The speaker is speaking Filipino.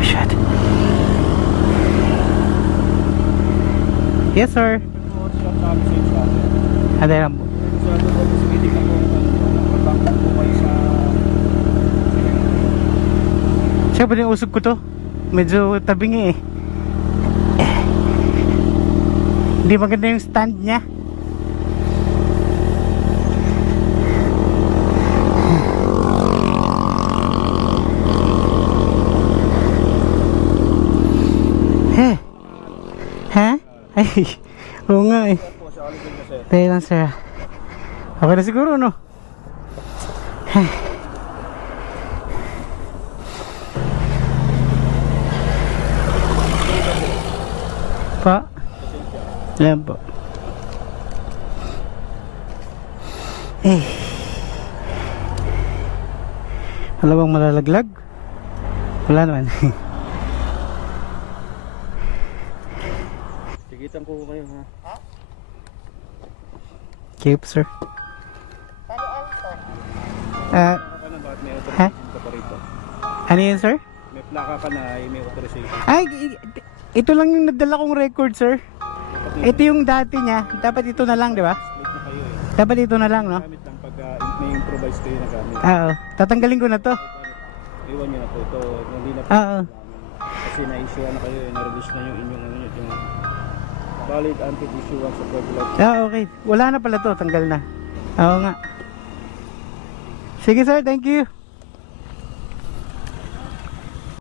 Shit. Yes, sir. Ada lang po. Siya ba yung usog ko to? Medyo tabingi eh. Hindi maganda yung stand niya. Ha? Ay, oo nga eh. Tayo lang sir. Okay na siguro no? Pa? Ayan po. Eh. Wala bang malalaglag? Wala naman. Tigitan ko kayo ha. Keep sir. Bali alto. Ha? Ano yun sir? May plaka ka na, may authorization. Ay, ito lang yung nadala kong record sir. Ito yung dati niya. Dapat ito na lang, di ba? Late na kayo eh. Dapat ito na lang, no? Gamit lang pag may improvise kayo na gamit. Oo. Tatanggalin ko na to. Iwan nyo na po ito. Hindi na po. Oo. Kasi na-issue na kayo eh. Na-release na yung inyong yung valid anti-issuance of regular. Okay. Wala na pala to. Tanggal na. Oo nga. Sige sir, thank you.